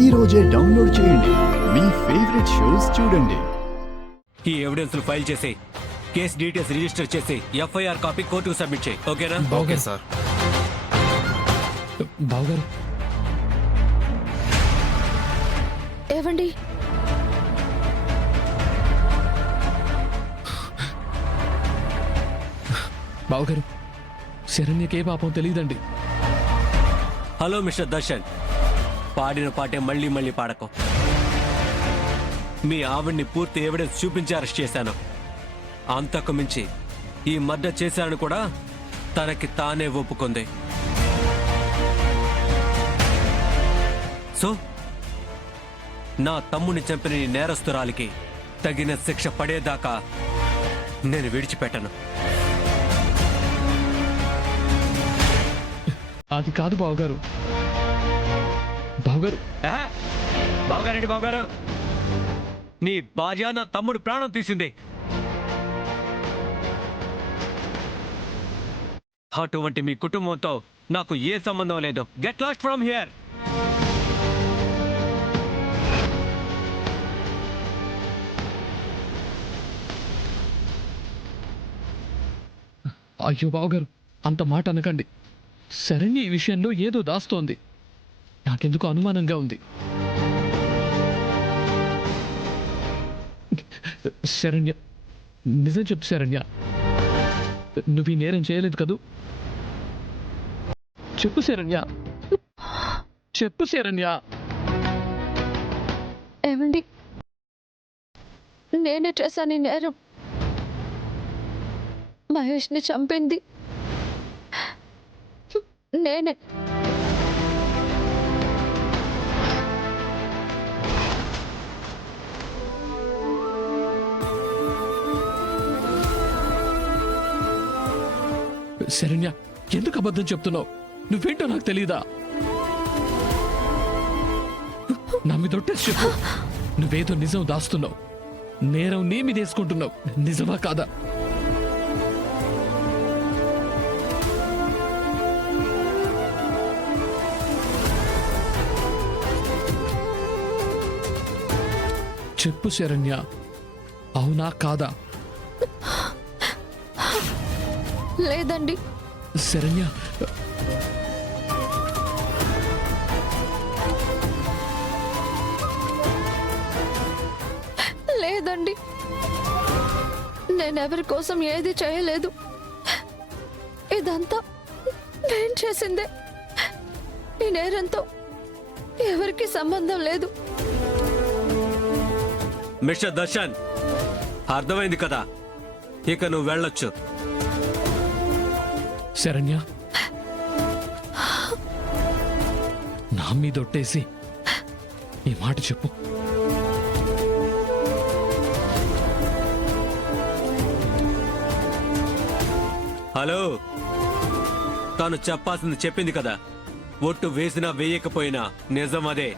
ఈ రోజే డౌన్లోడ్ చేయండి. మీ ఫేవరెట్ షోస్ చూడండి. ఈ ఎవిడెన్స్ ఫైల్ చేసి కేస్ డీటెయిల్స్ రిజిస్టర్ చేసి ఎఫ్ఐఆర్ కాపీ కోర్టుకు సబ్మిట్ చేయి. ఓకేనా? Okay sir. బావగారు ఏవండి, బావగారు శరణ్యకే పాపం తెలియదండి. హలో మిస్టర్ దర్శన్, పాడిన పాటే మళ్ళీ మళ్ళీ పాడకం. మీ ఆవిడ్ని పూర్తి ఎవిడెన్స్ చూపించి అరెస్ట్ చేశాను. అంతకు మించి ఈ మర్డర్ చేశారని కూడా తనకి తానే ఒప్పుకుంది. సో నా తమ్ముని చంపిన ఈ నేరస్తురాలికి తగిన శిక్ష పడేదాకా నేను విడిచిపెట్టను. అది కాదు బావగారు. బావగారు బావగారండి, బావగారు, నీ భార్య నా తమ్ముడు ప్రాణం తీసింది. అటువంటి మీ కుటుంబంతో నాకు ఏ సంబంధం లేదు. Get lost from here. అయ్యో బావగారు, అంత మాట అనకండి. శరణ్య ఈ విషయంలో ఏదో దాస్తోంది. నాకెందుకు అనుమానంగా ఉంది. శరణ్య, నిజం చెప్పు శరణ్య, నువ్వు ఈ నేరం చేయలేదు కదూ? చెప్పు శరణ్య, చెప్పు శరణ్య. ఏమండి, నేనే చేశాను ఈ నేరం. మహేష్ని చంపింది నేనే. శరణ్య, ఎందుకు అబద్ధం చెప్తున్నావు? నువ్వేంటో నాకు తెలీదా? నా మీద ఒట్టేసి చెప్పు. నువ్వేదో నిజం దాస్తున్నావు. నేరం నీ మీద వేసుకుంటున్నావు. నిజమా కాదా? చెప్పు శరణ్య, అవునా కాదా? లేదండి. శరణ్య, లేదండి, నేనెవరి కోసం ఏది చేయలేదు. ఇదంతా నేను చేసిందే. ఈ నేరంతో ఎవరికి సంబంధం లేదు. మిస్టర్ దర్శన్, అర్థమైంది కదా, ఇక నువ్వు వెళ్ళొచ్చు. శరణ్య, నా మీద ఒట్టేసి ఈ మాట చెప్పు. హలో, తను చెప్పాల్సింది చెప్పింది కదా. ఒట్టు వేసినా వేయకపోయినా నిజం అదే.